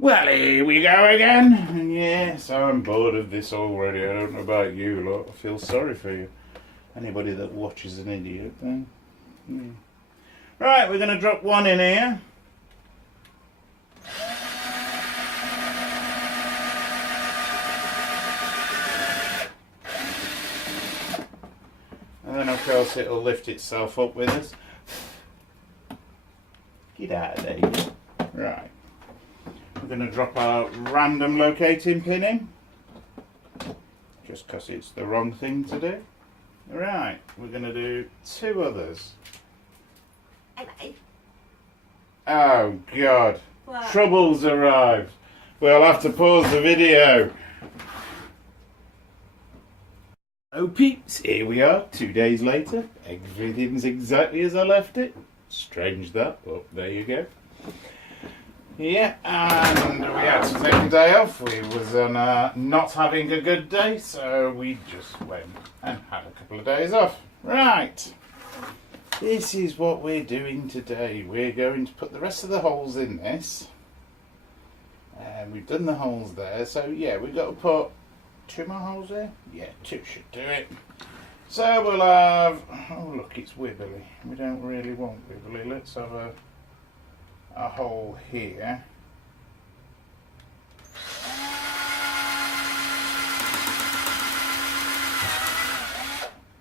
Well, here we go again. Yes, I'm bored of this already. I don't know about you lot. I feel sorry for you. Anybody that watches an idiot thing. Yeah. Right, we're going to drop one in here. And then of course it'll lift itself up with us. Get out of there. Right. We're going to drop our random locating pin in. Just because it's the wrong thing to do. Right, we're going to do two others. Oh God. What? Trouble's arrived. We'll have to pause the video. Oh peeps, here we are, 2 days later. Everything's exactly as I left it. Strange that, but there you go. Yeah, and we had to take a day off. We was on not having a good day, so we just went and had a couple of days off. Right, this is what we're doing today. We're going to put the rest of the holes in this. And we've done the holes there, so yeah, we've got to put 2 more holes there? Yeah, 2 should do it. So we'll have, oh look, it's wibbly. We don't really want wibbly. Let's have a hole here.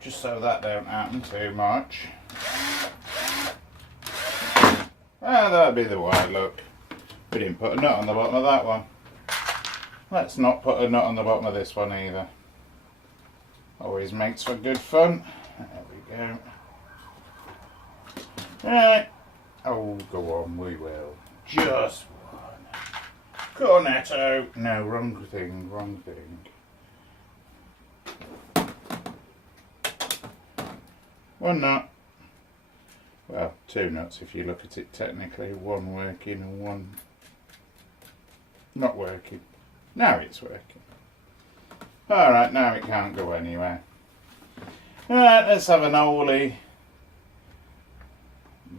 Just so that don't happen too much. Ah, that'd be the way, look. We didn't put a nut on the bottom of that one. Let's not put a nut on the bottom of this one either. Always makes for good fun. There we go. Right. Oh, go on, we will. Just one. Cornetto. No, wrong thing, wrong thing. One nut. Well, 2 nuts if you look at it technically. One working and one not working. Now it's working. Alright, now it can't go anywhere. Alright, let's have an holy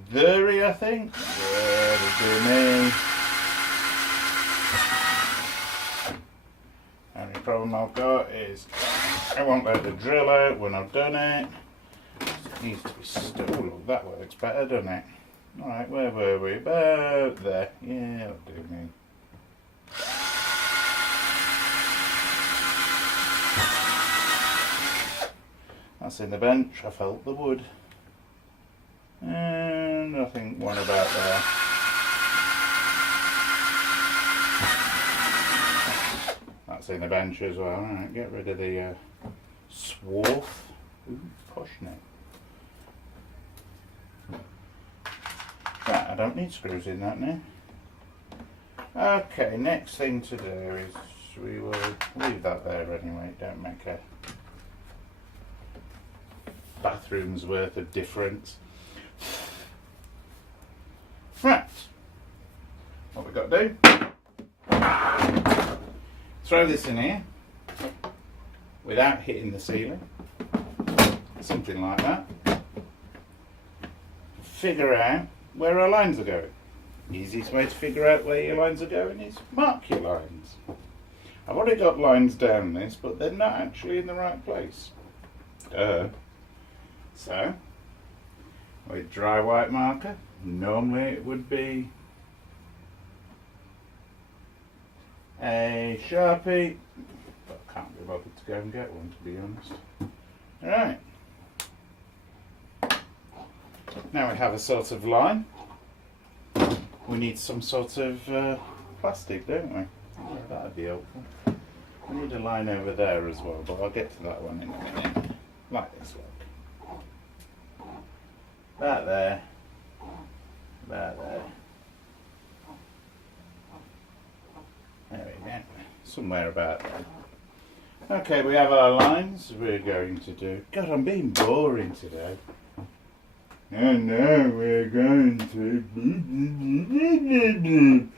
Very, I think. Very only problem I've got is I won't let the drill out when I've done it. It needs to be still. Look, that works better, doesn't it? Alright, where were we? About there. Yeah, that'll do me. That's in the bench. I felt the wood. And I think one about there. That's in the bench as well. Alright, get rid of the swarf. Ooh, posh neck. Right, I don't need screws in that now. Okay, next thing to do is we will leave that there anyway. Don't make a bathroom's worth of difference. Right, what we've got to do, throw this in here without hitting the ceiling, something like that. Figure out where our lines are going. The easiest way to figure out where your lines are going is mark your lines. I've already got lines down this, but they're not actually in the right place. So, with dry white marker, normally it would be a Sharpie, but I can't be bothered to go and get one, to be honest. Alright. Now we have a sort of line. We need some sort of plastic, don't we? Yeah, that'd be helpful. We need a line over there as well, but I'll get to that one in a minute. Like this, look. About there. About there. There we go. Somewhere about there. Okay, we have our lines. We're going to do... God, I'm being boring today. And now we're going to...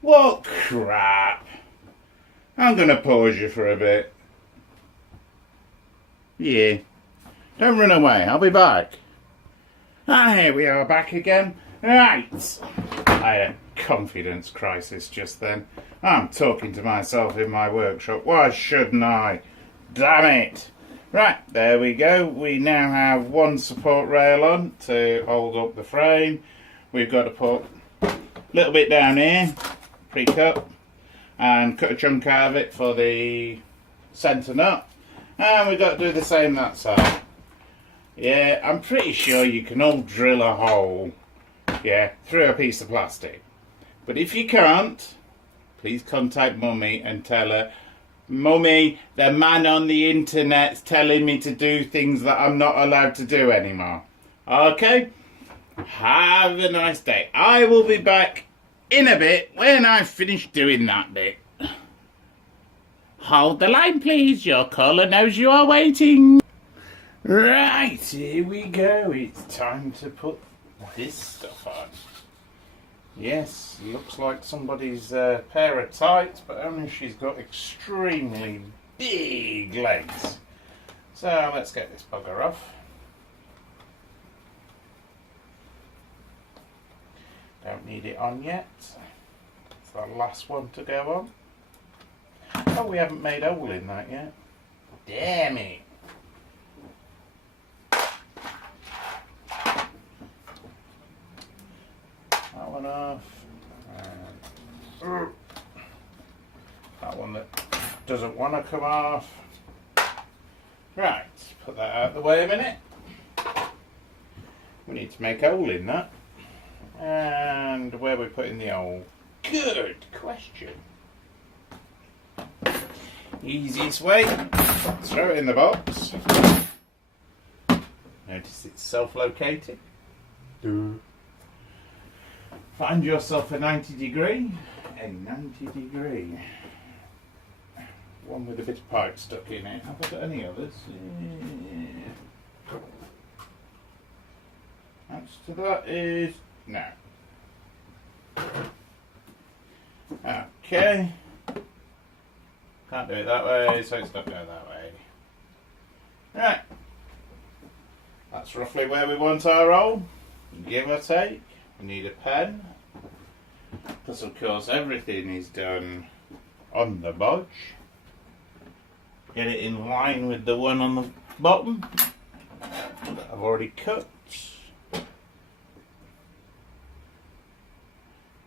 What crap! I'm going to pause you for a bit. Yeah. Don't run away, I'll be back. Ah, here we are back again. Right. Hiya. confidence crisis just then. I'm talking to myself in my workshop. Why shouldn't I? Damn it! Right, there we go. We now have one support rail on to hold up the frame. We've got to put a little bit down here, pre-cut, and cut a chunk out of it for the centre nut. And we've got to do the same that side. Yeah, I'm pretty sure you can all drill a hole, yeah, through a piece of plastic. But if you can't, please contact Mummy and tell her, Mummy, the man on the internet's telling me to do things that I'm not allowed to do anymore. Okay? Have a nice day. I will be back in a bit when I've finished doing that bit. Hold the line, please. Your caller knows you are waiting. Right, here we go. It's time to put this stuff on. Yes, looks like somebody's pair of tights, but only she's got extremely big legs. So let's get this bugger off. Don't need it on yet. It's the last one to go on. Oh, we haven't made a hole in that yet. Damn it. That one off. That one that doesn't want to come off. Right, put that out of the way a minute. We need to make a hole in that. And where are we putting the hole? Good question. Easiest way, throw it in the box. Notice it's self-located. Find yourself a 90 degree. A 90 degree. One with a bit of pipe stuck in it. Have I got any others? Yeah. Answer to that is no. Okay. Can't do it that way, so it's not going that way. Right. That's roughly where we want our hole. Give or take. We need a pen. Because of course everything is done on the bodge. Get it in line with the one on the bottom that I've already cut.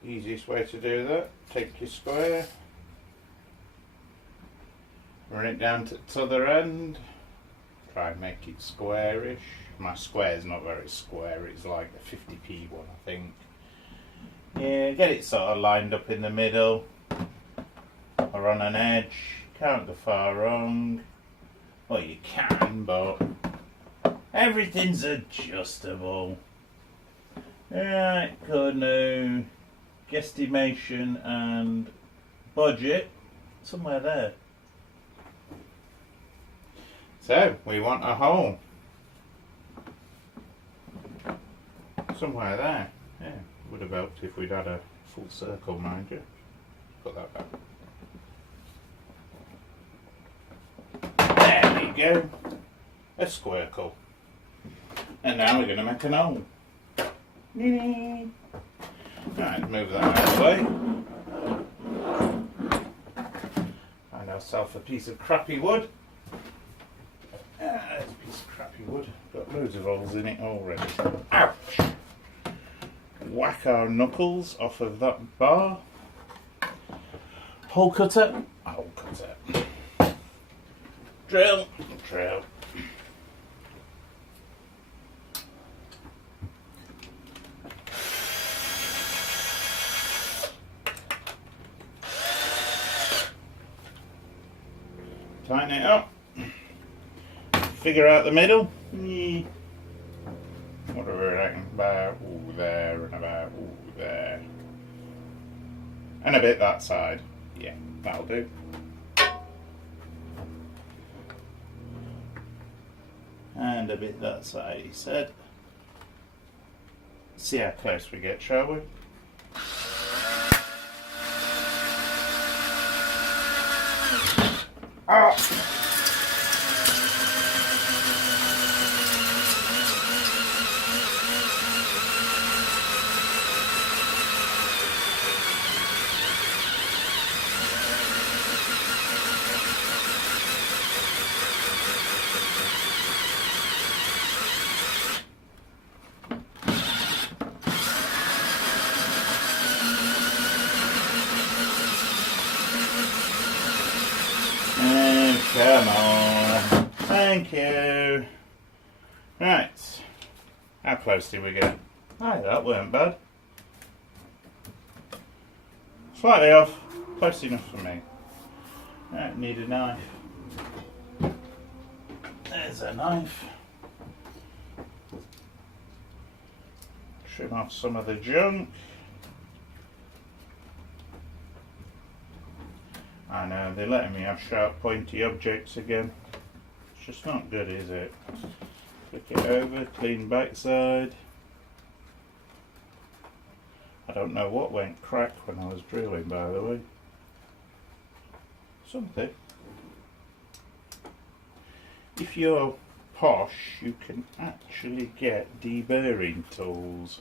Easiest way to do that, take your square, run it down to the other end, try and make it squarish. My square's not very square, it's like a 50p one I think. Yeah, get it sort of lined up in the middle or on an edge. Can't go far wrong. Well, you can, but everything's adjustable. Right, good now. Guesstimation and budget somewhere there. So we want a hole somewhere there. Yeah, would have helped if we'd had a full circle, mind you. Put that back. There we go. A squircle. And now we're going to make an hole. Right, move that out of the way. Find ourselves a piece of crappy wood. There's a piece of crappy wood. Got loads of holes in it already. Ouch! Whack our knuckles off of that bar. Hole cutter. Hole cutter. Drill. Drill. Tighten it up, figure out the middle, what are we reckon, about there and about there, and a bit that side, yeah, that'll do. And a bit that side, he said. See how close we get, shall we? Ah. Come on. Thank you. Right. How close did we get? Aye, that weren't bad. Slightly off. Close enough for me. Right, need a knife. There's a knife. Trim off some of the junk. I know, they're letting me have sharp pointy objects again. It's just not good, is it? Flick it over, clean backside. I don't know what went crack when I was drilling, by the way. Something. If you're posh, you can actually get deburring tools.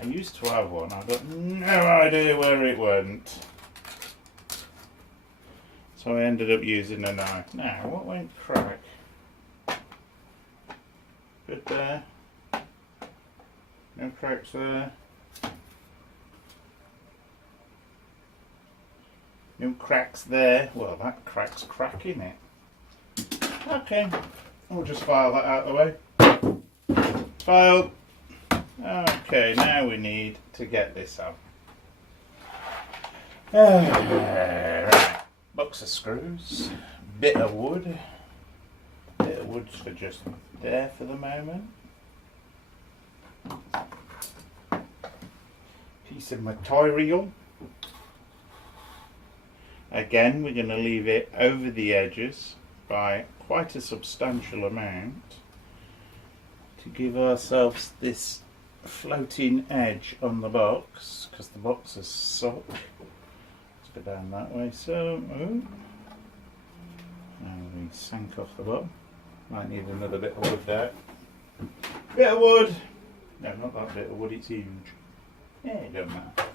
I used to have one, I've got no idea where it went. So I ended up using a knife. Now, what went crack? Good there. No cracks there. No cracks there. Well, that crack's cracking it. Okay, we'll just file that out of the way. File. Okay, now we need to get this out. Right. Box of screws. Bit of wood. Bit of wood for just there for the moment. Piece of material. Again, we're going to leave it over the edges by quite a substantial amount to give ourselves this floating edge on the box, because the box is stuck. Let's go down that way. So, and we sank off the bottom. Might need another bit of wood there. Bit of wood. No, not that bit of wood. It's huge. Yeah, it doesn't matter.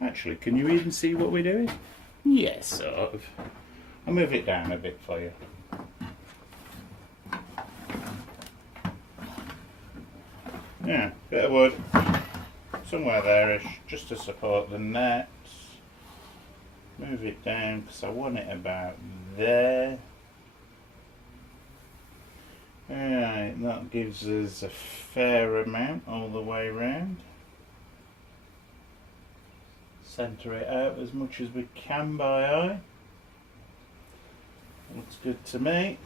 Actually, can you even see what we're doing? Yes, sort of. I'll move it down a bit for you. Yeah, bit of wood. Somewhere there-ish, just to support the nets. Move it down because I want it about there. Right, that gives us a fair amount all the way around. Centre it out as much as we can by eye. Looks good to me.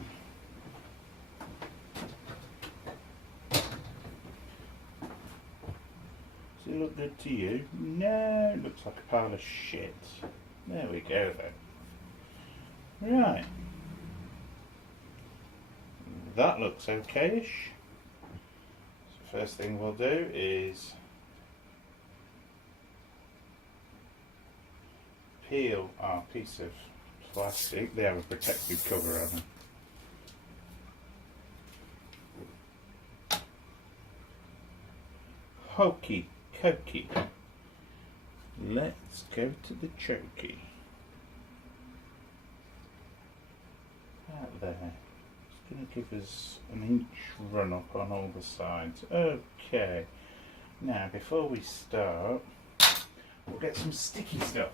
Does it look good to you? No, it looks like a pile of shit. There we go then. Right. That looks okay-ish. So first thing we'll do is peel our piece of plastic. They have a protective cover on them. Hokey cokey. Let's go to the chokey. Out there. It's going to give us an inch run up on all the sides. Okay. Now, before we start, we'll get some sticky stuff.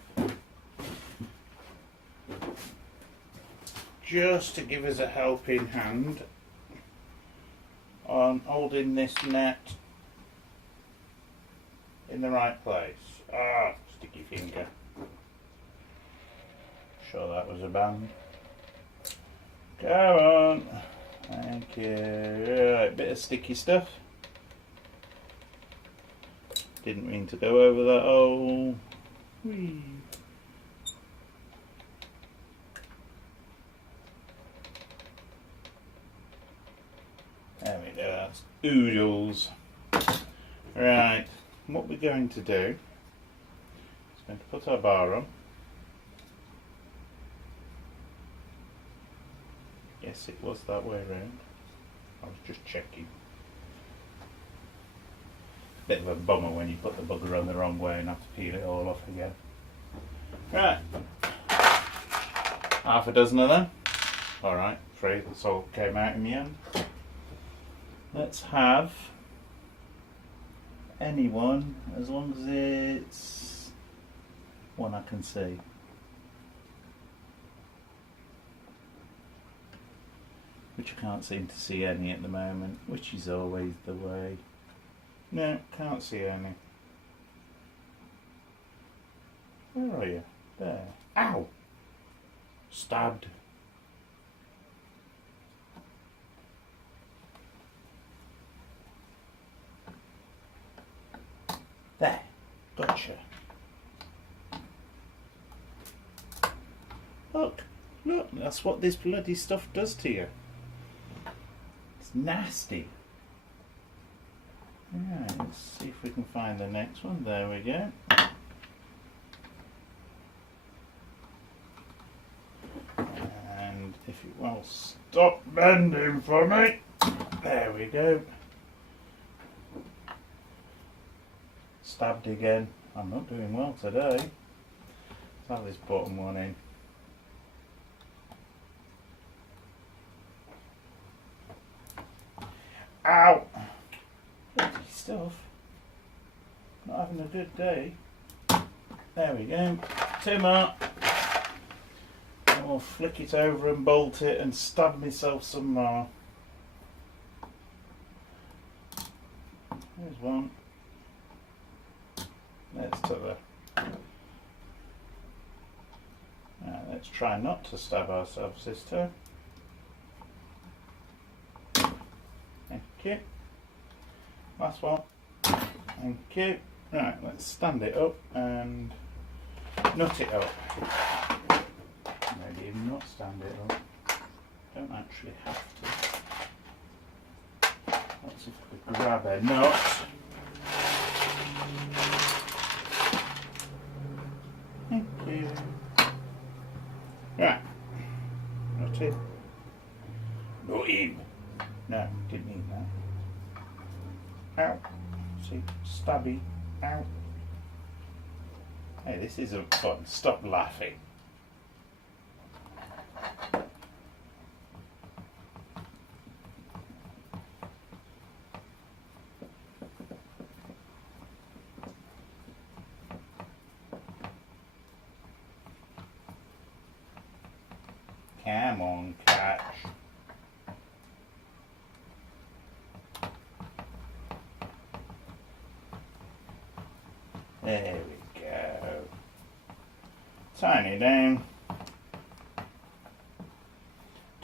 Just to give us a helping hand on holding this net in the right place. Ah, sticky finger. Sure that was a band. Go on. Thank you. Right, bit of sticky stuff. Didn't mean to go over that hole. Whee. There we go, that's oodles. Right, what we're going to do is going to put our bar on. Yes, it was that way around. I was just checking. Bit of a bummer when you put the bugger on the wrong way and have to peel it all off again. Right, half a dozen of them. Alright, 3, that's all came out in the end. Let's have any one, as long as it's one I can see. which I can't seem to see any at the moment, which is always the way. No, can't see any. Where are you? There. Ow! Stabbed. There. Gotcha. Look. Look, that's what this bloody stuff does to you. It's nasty. Right, let's see if we can find the next one. There we go. And if you will stop bending for me. There we go. Stabbed again. I'm not doing well today. Let's have this bottom one in. Ow! Bloody stuff. Not having a good day. There we go. Two more. I'll flick it over and bolt it and stab myself some more. There's one. There's t'other. Let's try not to stab ourselves this time. Thank you. Last one. Thank you. Right, let's stand it up and nut it up. Maybe even not stand it up. Don't actually have to. Let's see if we can grab a nut. Thank you. Right. Nut in. Nut in. No, didn't mean that. Ow. See, stabby. Ow. Hey, this isn't fun. Stop laughing. Come on, catch. There we go. Tiny down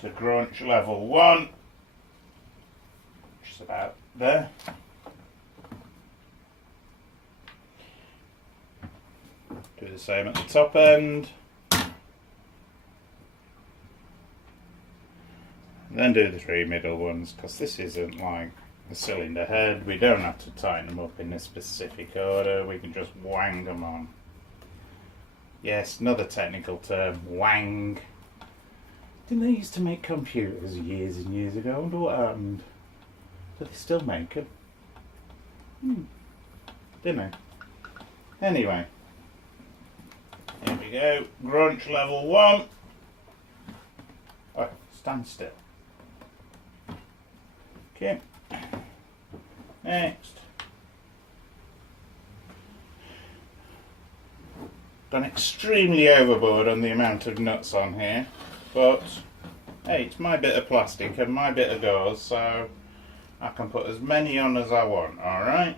to grunch level 1, which is about there. Do the same at the top end. And then do the 3 middle ones, because this isn't like a cylinder head. We don't have to tighten them up in a specific order. We can just wang them on. Yes, another technical term, wang. Didn't they used to make computers years and years ago? I wonder what happened. Do they still make them? Didn't they? Anyway. Here we go. Grunch level 1. Oh, stand still. Okay. Next. Gone extremely overboard on the amount of nuts on here, but hey, it's my bit of plastic and my bit of gauze, so I can put as many on as I want, alright?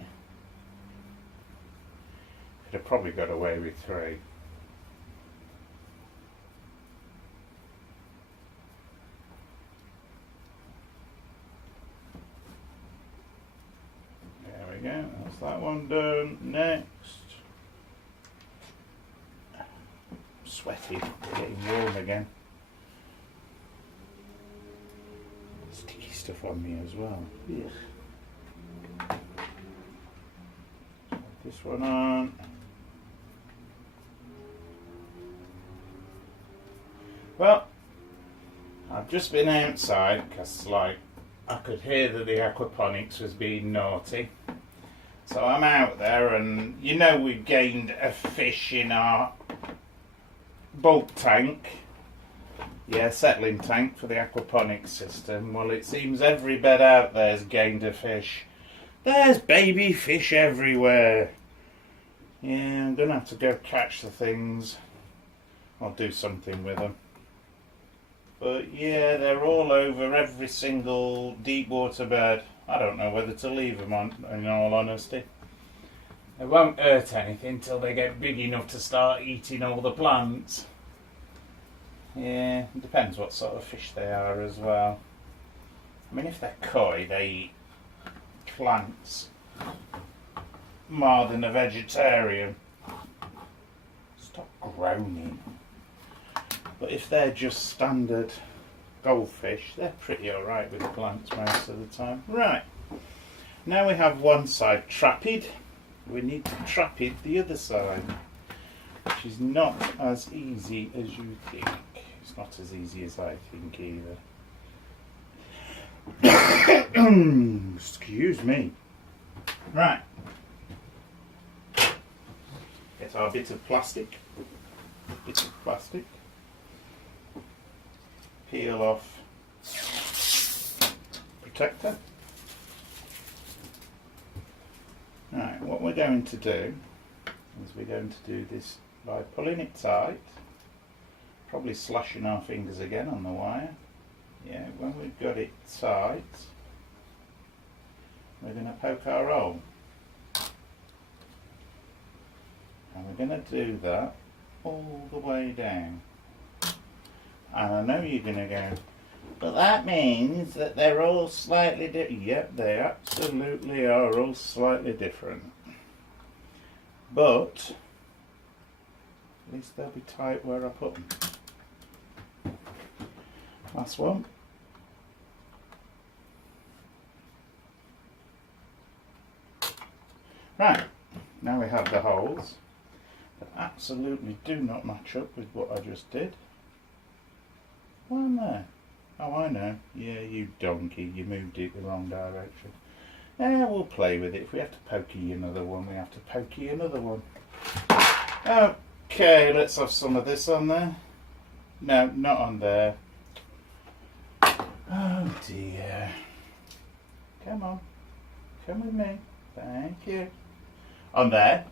Could have probably got away with 3. Yeah, that's that one done. Next. Sweaty, getting warm again. Sticky stuff on me as well. Ugh. This one on. Well, I've just been outside because, like, I could hear that the aquaponics was being naughty. So I'm out there, and you know we've gained a fish in our bulk tank. Yeah, settling tank for the aquaponics system. Well, it seems every bed out there's gained a fish. There's baby fish everywhere. Yeah, I'm going to have to go catch the things. I'll do something with them. But yeah, they're all over every single deep water bed. I don't know whether to leave them on, in all honesty. They won't hurt anything till they get big enough to start eating all the plants. Yeah, it depends what sort of fish they are as well. I mean, if they're koi, they eat plants more than a vegetarian. Stop groaning. But if they're just standard goldfish, they're pretty alright with the plants most of the time. Right, now we have one side trapped. We need to trap it the other side, which is not as easy as you think. It's not as easy as I think either. Excuse me. Right. Get our bit of plastic. Peel off protector. Right, what we're going to do is we're going to do this by pulling it tight, probably slashing our fingers again on the wire. Yeah, when we've got it tight, we're going to poke our hole. And we're going to do that all the way down. And I know you're going to go, but that means that they're all slightly different. Yep, they absolutely are all slightly different. But at least they'll be tight where I put them. Last one. Right, now we have the holes that absolutely do not match up with what I just did. Why am there? Oh, I know. Yeah, you donkey, you moved it the wrong direction. Yeah, we'll play with it. If we have to pokey another one, we have to pokey another one. Okay, let's have some of this on there. No, not on there. Oh dear. Come on. Come with me. Thank you. On there.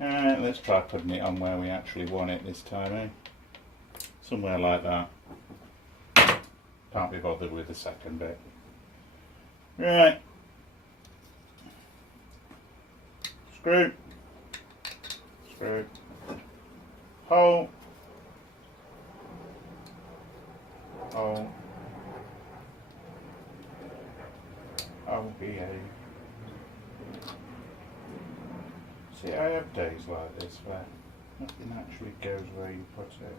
Alright, let's try putting it on where we actually want it this time, eh? Somewhere like that. Can't be bothered with the second bit. Right. Screw. Screw. Hole. Hole. Oh, behave. See, I have days like this where nothing actually goes where you put it.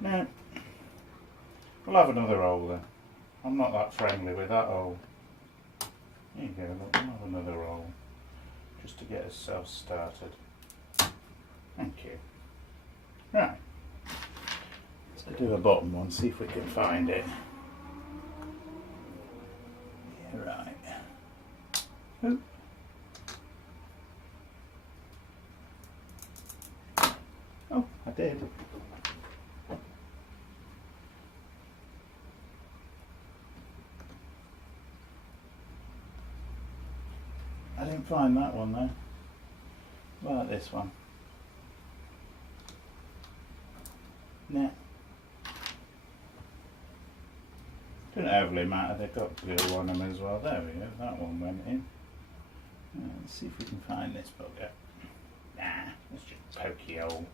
No. We'll have another hole then. I'm not that friendly with that hole. There you go, look, we'll have another hole. Just to get ourselves started. Thank you. Right. Let's do a bottom one, see if we can find it. Yeah, right. Oop. Oh, I did. I didn't find that one though. What about this one? Nah. Doesn't overly matter, they've got glue on them as well. There we go, that one went in. Let's see if we can find this bugger. Nah, let's just pokey hole.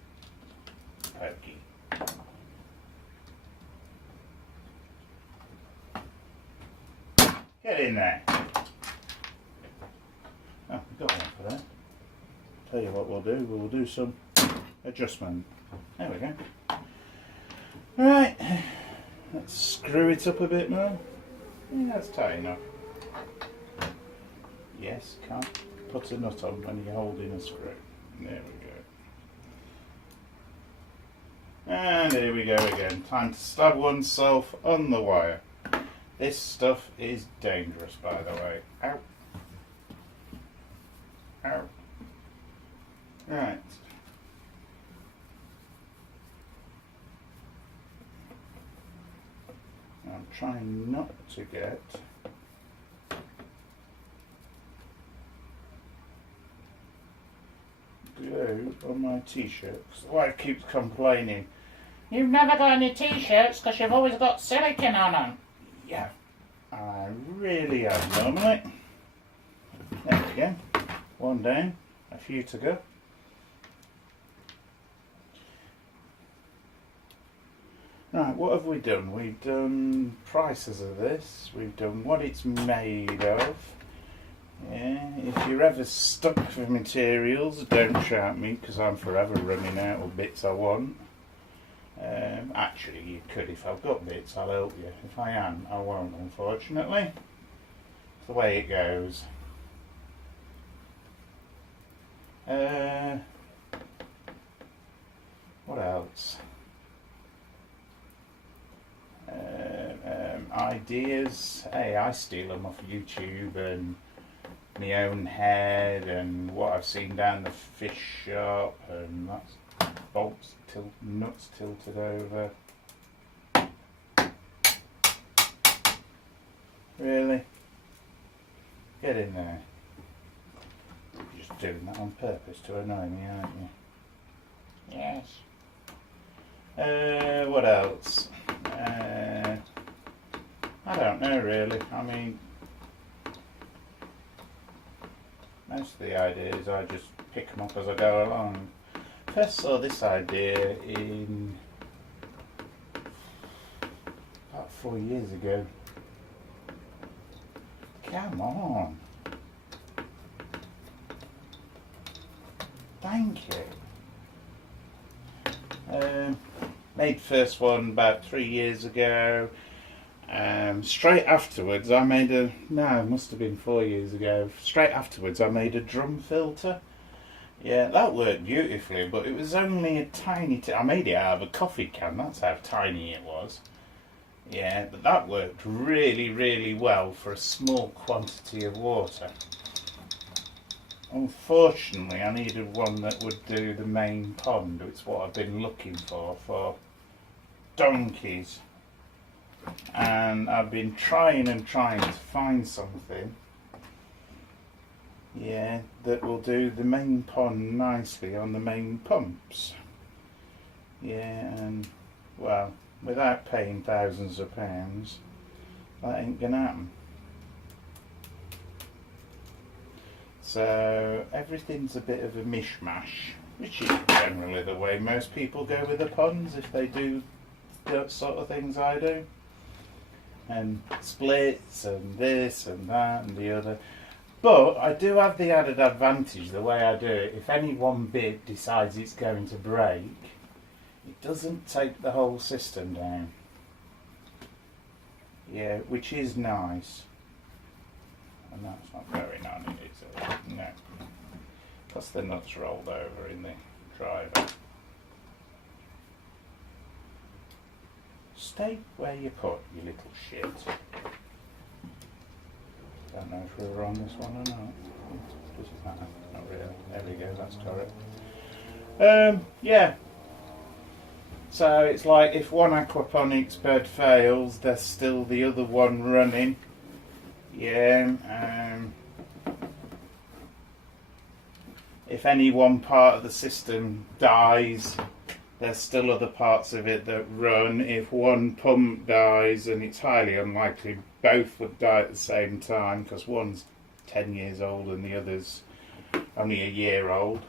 Pokey. Get in there. Oh, we've got one for that. Tell you what we'll do some adjustment. There we go. Right, let's screw it up a bit more. Yeah, that's tight enough. Yes, can't put a nut on when you're holding a screw. There we go. And here we go again. Time to stab oneself on the wire. This stuff is dangerous, by the way. Ow. Ow. Right. I'm trying not to get on my t-shirt. The wife keeps complaining, "You've never got any t-shirts because you've always got silicone on them." Yeah, I really have normally. There we go. One down, a few to go. Right, what have we done? We've done prices of this. We've done what it's made of. Yeah, if you're ever stuck for materials, don't shout me because I'm forever running out of bits I want. Actually, you could if I've got bits, I'll help you. If I am, I won't, unfortunately. It's the way it goes. What else? Ideas. Hey, I steal them off YouTube and my own head and what I've seen down the fish shop, and that's bolts, nuts tilted over. Really? Get in there. You're just doing that on purpose to annoy me, aren't you? Yes. What else? I don't know really. I mean, most of the ideas I just pick them up as I go along. First saw this idea in about 4 years ago. Come on. Thank you. Made first one about 3 years ago. Straight afterwards I made it must have been 4 years ago. Straight afterwards I made a drum filter. Yeah, that worked beautifully, but it was only a tiny I made it out of a coffee can, that's how tiny it was. Yeah, but that worked really, really well for a small quantity of water. Unfortunately, I needed one that would do the main pond. It's what I've been looking for donkeys. And I've been trying to find something, yeah, that will do the main pond nicely on the main pumps. Yeah, and well, without paying thousands of pounds, that ain't gonna happen. So everything's a bit of a mishmash, which is generally the way most people go with the ponds if they do the sort of things I do. And splits and this and that and the other. But I do have the added advantage, the way I do it, if any one bit decides it's going to break, it doesn't take the whole system down. Yeah, which is nice. And that's not going on in it, is it? No. Plus the nuts rolled over in the driver. Stay where you put, you little shit. Don't know if we were on this one or not. Doesn't matter. Not really. There we go, that's correct. Yeah. So it's like if one aquaponics bed fails, there's still the other one running. Yeah. If any one part of the system dies, there's still other parts of it that run. If one pump dies, and it's highly unlikely both would die at the same time because one's 10 years old and the other's only a year old.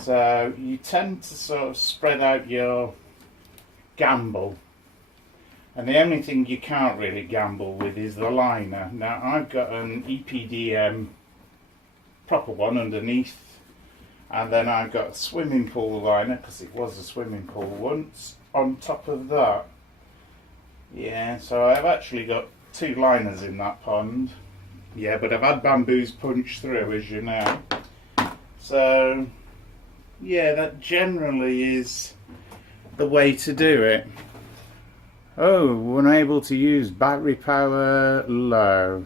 So you tend to sort of spread out your gamble. And the only thing you can't really gamble with is the liner. Now I've got an EPDM proper one underneath. And then I've got a swimming pool liner, because it was a swimming pool once, on top of that. Yeah, so I've actually got 2 liners in that pond. Yeah, but I've had bamboos punched through, as you know. So, yeah, that generally is the way to do it. Oh, unable to use battery power low.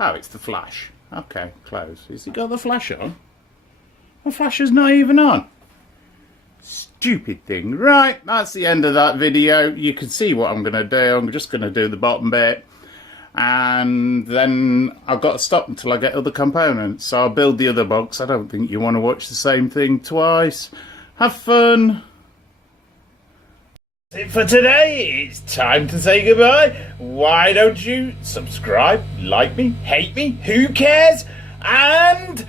Oh, it's the flash. Okay, close. Has it got the flash on? The flash is not even on. Stupid thing. Right, that's the end of that video. You can see what I'm going to do. I'm just going to do the bottom bit. and then I've got to stop until I get other components. So I'll build the other box. I don't think you want to watch the same thing twice. Have fun. That's it for today. It's time to say goodbye. Why don't you subscribe, like me, hate me, who cares? And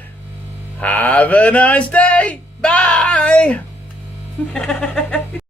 have a nice day. Bye.